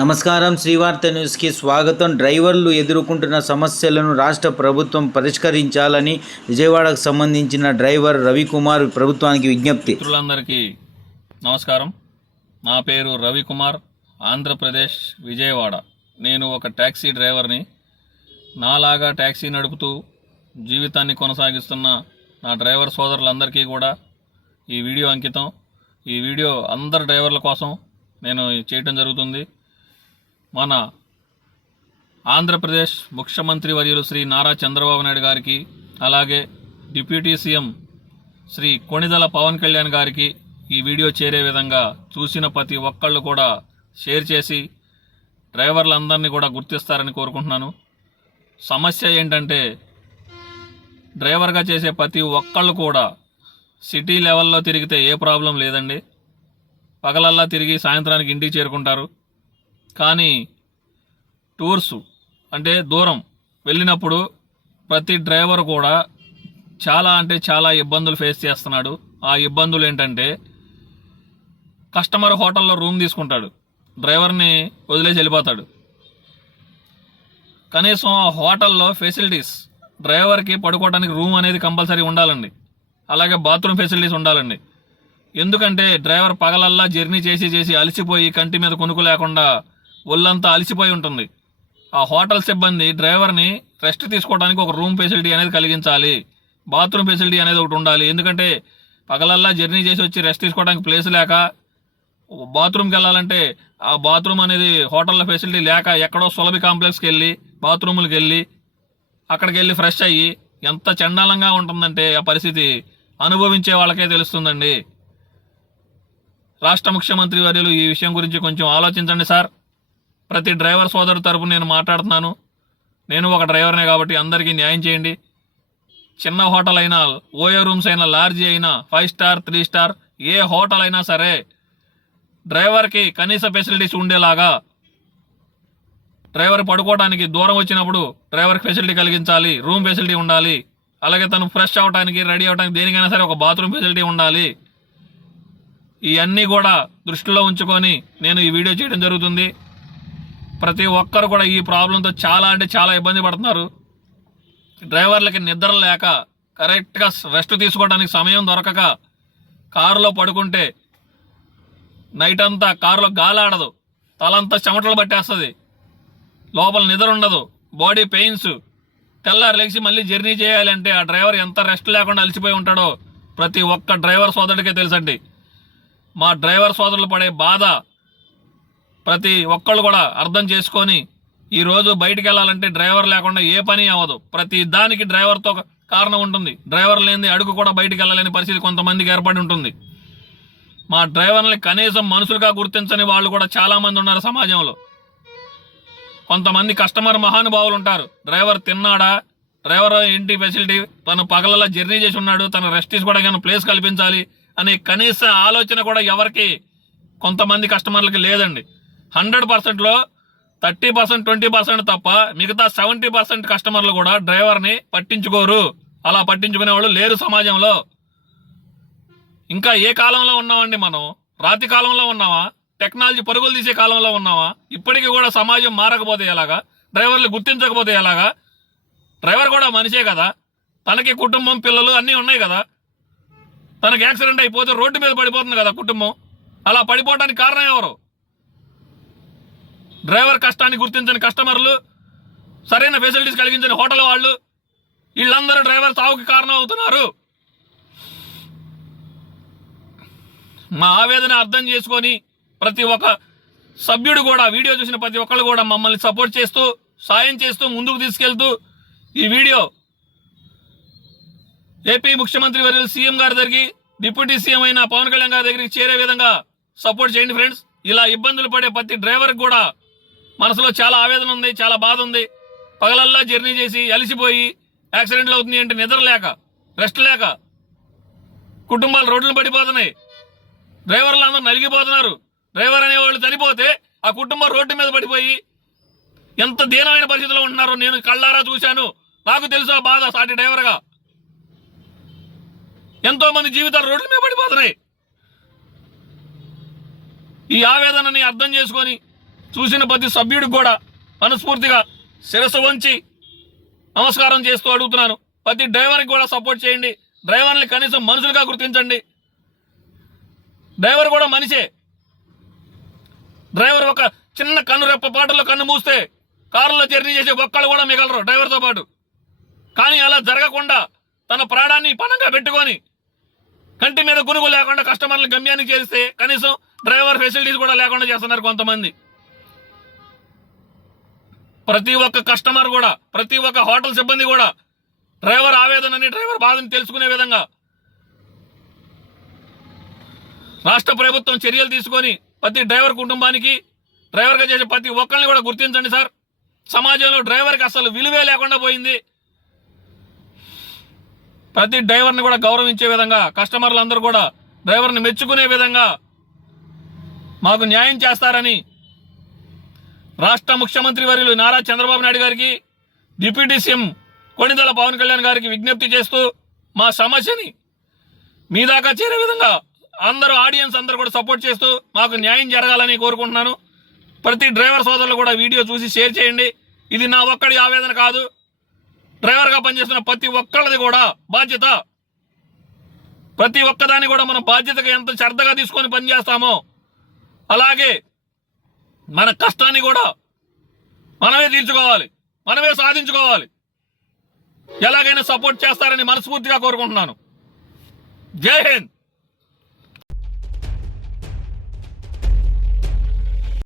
నమస్కారం. శ్రీవార్త న్యూస్కి స్వాగతం. డ్రైవర్లు ఎదుర్కొంటున్న సమస్యలను రాష్ట్ర ప్రభుత్వం పరిష్కరించాలని విజయవాడకు సంబంధించిన డ్రైవర్ రవికుమార్ ప్రభుత్వానికి విజ్ఞప్తి. మిత్రులందరికీ నమస్కారం. నా పేరు రవికుమార్, ఆంధ్రప్రదేశ్ విజయవాడ. నేను ఒక ట్యాక్సీ డ్రైవర్ని. నాలాగా ట్యాక్సీ నడుపుతూ జీవితాన్ని కొనసాగిస్తున్న నా డ్రైవర్ సోదరులందరికీ కూడా ఈ వీడియో అంకితం. ఈ వీడియో అందరు డ్రైవర్ల కోసం నేను చేయటం జరుగుతుంది. మన ఆంధ్రప్రదేశ్ ముఖ్యమంత్రి వర్యులు శ్రీ నారా చంద్రబాబు నాయుడు గారికి, అలాగే డిప్యూటీ సీఎం శ్రీ కొణిదెల పవన్ కళ్యాణ్ గారికి ఈ వీడియో చేరే విధంగా చూసిన ప్రతి ఒక్కళ్ళు కూడా షేర్ చేసి డ్రైవర్లందరినీ కూడా గుర్తిస్తారని కోరుకుంటున్నాను. సమస్య ఏంటంటే, డ్రైవర్గా చేసే ప్రతి ఒక్కళ్ళు కూడా సిటీ లెవెల్లో తిరిగితే ఏ ప్రాబ్లం లేదండి. పగలల్లా తిరిగి సాయంత్రానికి ఇంటికి చేరుకుంటారు. కానీ టూర్స్ అంటే దూరం వెళ్ళినప్పుడు ప్రతి డ్రైవర్ కూడా చాలా ఇబ్బందులు ఫేస్ చేస్తున్నాడు. ఆ ఇబ్బందులు ఏంటంటే, కస్టమర్ హోటల్లో రూమ్ తీసుకుంటాడు, డ్రైవర్ని వదిలేసి వెళ్ళిపోతాడు. కనీసం ఆ హోటల్లో ఫెసిలిటీస్, డ్రైవర్కి పడుకోవడానికి రూమ్ అనేది కంపల్సరీ ఉండాలండి. అలాగే బాత్రూమ్ ఫెసిలిటీస్ ఉండాలండి. ఎందుకంటే డ్రైవర్ పగలల్లా జర్నీ చేసి అలసిపోయి కంటి మీద కొనుక్కు లేకుండా ఒళ్ళంతా అలసిపోయి ఉంటుంది. ఆ హోటల్ సిబ్బంది డ్రైవర్ని రెస్ట్ తీసుకోవడానికి ఒక రూమ్ ఫెసిలిటీ అనేది కలిగించాలి, బాత్రూమ్ ఫెసిలిటీ అనేది ఒకటి ఉండాలి. ఎందుకంటే పగలల్లా జర్నీ చేసి వచ్చి రెస్ట్ తీసుకోవడానికి ప్లేస్ లేక, బాత్రూమ్కి వెళ్ళాలంటే ఆ బాత్రూమ్ అనేది హోటల్లో ఫెసిలిటీ లేక ఎక్కడో సులభి కాంప్లెక్స్కి వెళ్ళి బాత్రూములకు వెళ్ళి అక్కడికి వెళ్ళి ఫ్రెష్ అయ్యి ఎంత చండాలంగా ఉంటుందంటే ఆ పరిస్థితి అనుభవించే వాళ్ళకే తెలుస్తుందండి. రాష్ట్ర ముఖ్యమంత్రి వర్యులు ఈ విషయం గురించి కొంచెం ఆలోచించండి సార్. ప్రతి డ్రైవర్ సోదరు తరపున నేను మాట్లాడుతున్నాను. నేను ఒక డ్రైవర్నే కాబట్టి అందరికీ న్యాయం చేయండి. చిన్న హోటల్ అయినా, ఓయో రూమ్స్ అయినా, లార్జీ అయినా, 5 స్టార్ 3 స్టార్ ఏ హోటల్ అయినా సరే డ్రైవర్కి కనీస ఫెసిలిటీస్ ఉండేలాగా, డ్రైవర్ పడుకోవడానికి దూరం వచ్చినప్పుడు డ్రైవర్కి ఫెసిలిటీ కలిగించాలి, రూమ్ ఫెసిలిటీ ఉండాలి. అలాగే తను ఫ్రెష్ అవడానికి, రెడీ అవడానికి దేనికైనా సరే ఒక బాత్రూమ్ ఫెసిలిటీ ఉండాలి. ఇవన్నీ కూడా దృష్టిలో ఉంచుకొని నేను ఈ వీడియో చేయడం జరుగుతుంది. ప్రతి ఒక్కరు కూడా ఈ ప్రాబ్లంతో చాలా ఇబ్బంది పడుతున్నారు. డ్రైవర్లకి నిద్ర లేక, కరెక్ట్గా రెస్ట్ తీసుకోవడానికి సమయం దొరకక, కారులో పడుకుంటే నైట్ అంతా కారులో గాలి ఆడదు, తలంతా చెమటలు పట్టేస్తుంది, లోపల నిద్ర ఉండదు, బాడీ పెయిన్స్, తెల్లారి లేచి మళ్ళీ జర్నీ చేయాలంటే ఆ డ్రైవర్ ఎంత రెస్ట్ లేకుండా అలసిపోయి ఉంటాడో ప్రతి ఒక్క డ్రైవర్ సోదరుడికే తెలుసండి. మా డ్రైవర్ సోదరులు పడే బాధ ప్రతి ఒక్కళ్ళు కూడా అర్థం చేసుకొని ఈరోజు బయటికి వెళ్ళాలంటే డ్రైవర్ లేకుండా ఏ పని అవ్వదు. ప్రతి దానికి డ్రైవర్తో కారణం ఉంటుంది. డ్రైవర్ లేని అడుగు కూడా బయటికి వెళ్ళలేని పరిస్థితి కొంతమందికి ఏర్పడి ఉంటుంది. మా డ్రైవర్ని కనీసం మనుషులుగా గుర్తించని వాళ్ళు కూడా చాలామంది ఉన్నారు సమాజంలో. కొంతమంది కస్టమర్ మహానుభావులు ఉంటారు. డ్రైవర్ తిన్నాడా, డ్రైవర్ ఇంటి ఫెసిలిటీ, తను పగలలా జర్నీ చేసి ఉన్నాడు, తను రెస్ట్ తీసుకోవడానికి ప్లేస్ కల్పించాలి అనే కనీస ఆలోచన కూడా ఎవరికి, కొంతమంది కస్టమర్లకి లేదండి. 100%లో 30%, 20% తప్ప మిగతా 70% కస్టమర్లు కూడా డ్రైవర్ని పట్టించుకోరు. అలా పట్టించుకునే వాళ్ళు లేరు సమాజంలో. ఇంకా ఏ కాలంలో ఉన్నామండి మనం? రాతి కాలంలో ఉన్నావా? టెక్నాలజీ పరుగులు తీసే కాలంలో ఉన్నావా? ఇప్పటికీ కూడా సమాజం మారకపోతే ఎలాగా? డ్రైవర్లు గుర్తించకపోతే ఎలాగా? డ్రైవర్ కూడా మనిషే కదా, తనకి కుటుంబం, పిల్లలు అన్నీ ఉన్నాయి కదా. తనకి యాక్సిడెంట్ అయిపోతే రోడ్డు మీద పడిపోతుంది కదా కుటుంబం. అలా పడిపోవడానికి కారణం ఎవరు? డ్రైవర్ కష్టాన్ని గుర్తించని కస్టమర్లు, సరైన ఫెసిలిటీస్ కలిగించని హోటల్ వాళ్ళు, వీళ్ళందరూ డ్రైవర్ సావుకి కారణం అవుతున్నారు. మా ఆవేదన అర్థం చేసుకొని ప్రతి ఒక్క సభ్యుడు కూడా, వీడియో చూసిన ప్రతి ఒక్కళ్ళు కూడా మమ్మల్ని సపోర్ట్ చేస్తూ, సాయం చేస్తూ, ముందుకు తీసుకెళ్తూ ఈ వీడియో ఏపీ ముఖ్యమంత్రి వర్యులు సీఎం గారి దగ్గరికి, డిప్యూటీ సీఎం అయిన పవన్ కళ్యాణ్ గారి దగ్గరికి చేరే విధంగా సపోర్ట్ చేయండి ఫ్రెండ్స్. ఇలా ఇబ్బందులు పడే ప్రతి డ్రైవర్కి కూడా మనసులో చాలా ఆవేదన ఉంది, చాలా బాధ ఉంది. పగలల్లా జర్నీ చేసి అలిసిపోయి యాక్సిడెంట్లు అవుతుంది అంటే నిద్ర లేక, రెస్ట్ లేక కుటుంబాలు రోడ్లు పడిపోతున్నాయి. డ్రైవర్లు అందరూ నలిగిపోతున్నారు. డ్రైవర్ అనేవాళ్ళు చనిపోతే ఆ కుటుంబం రోడ్డు మీద పడిపోయి ఎంత దీనమైన పరిస్థితిలో ఉంటున్నారో నేను కళ్ళారా చూశాను. నాకు తెలుసు ఆ బాధ. సాటి డ్రైవర్గా ఎంతో మంది జీవితాలు రోడ్ల మీద పడిపోతున్నాయి. ఈ ఆవేదనని అర్థం చేసుకొని చూసిన ప్రతి సభ్యుడికి కూడా మనస్ఫూర్తిగా శిరస్సు వంచి నమస్కారం చేస్తూ అడుగుతున్నాను. ప్రతి డ్రైవర్కి కూడా సపోర్ట్ చేయండి. డ్రైవర్ని కనీసం మనుషులుగా గుర్తించండి. డ్రైవర్ కూడా మనిషే. డ్రైవర్ ఒక చిన్న కన్ను రెప్ప పాటలో కన్ను మూస్తే కారులో జర్నీ చేసే ఒక్కళ్ళు కూడా మిగలరు డ్రైవర్తో పాటు. కానీ అలా జరగకుండా తన ప్రాణాన్ని పణంగా పెట్టుకొని కంటి మీద గునుగు లేకుండా కస్టమర్లు గమ్యానికి చేస్తే కనీసం డ్రైవర్ ఫెసిలిటీస్ కూడా లేకుండా చేస్తున్నారు కొంతమంది. ప్రతి ఒక్క కస్టమర్ కూడా, ప్రతి ఒక్క హోటల్ సిబ్బంది కూడా డ్రైవర్ ఆవేదనని, డ్రైవర్ బాధని తెలుసుకునే విధంగా రాష్ట్ర ప్రభుత్వం చర్యలు తీసుకొని ప్రతి డ్రైవర్ కుటుంబానికి, డ్రైవర్గా చేసే ప్రతి ఒక్కరిని కూడా గుర్తించండి సార్. సమాజంలో డ్రైవర్కి అసలు విలువే లేకుండా పోయింది. ప్రతి డ్రైవర్ని కూడా గౌరవించే విధంగా, కస్టమర్లందరూ కూడా డ్రైవర్ని మెచ్చుకునే విధంగా మాకు న్యాయం చేస్తారని రాష్ట్ర ముఖ్యమంత్రి వర్యులు నారా చంద్రబాబు నాయుడు గారికి, డిప్యూటీ సీఎం కొణిదెల పవన్ కళ్యాణ్ గారికి విజ్ఞప్తి చేస్తూ మా సమస్యని మీ దాకా చేరే విధంగా అందరూ, ఆడియన్స్ అందరూ కూడా సపోర్ట్ చేస్తూ మాకు న్యాయం జరగాలని కోరుకుంటున్నాను. ప్రతి డ్రైవర్ సోదరులు కూడా వీడియో చూసి షేర్ చేయండి. ఇది నా ఒక్కడి ఆవేదన కాదు, డ్రైవర్గా పనిచేస్తున్న ప్రతి ఒక్కళ్ళది కూడా బాధ్యత. ప్రతి ఒక్కదాన్ని కూడా మనం బాధ్యతగా ఎంత శ్రద్ధగా తీసుకొని పనిచేస్తామో అలాగే మన కష్టాన్ని కూడా మనమే తీర్చుకోవాలి, మనమే సాధించుకోవాలి. ఎలాగైనా సపోర్ట్ చేస్తారని మనస్ఫూర్తిగా కోరుకుంటున్నాను. జై హింద్.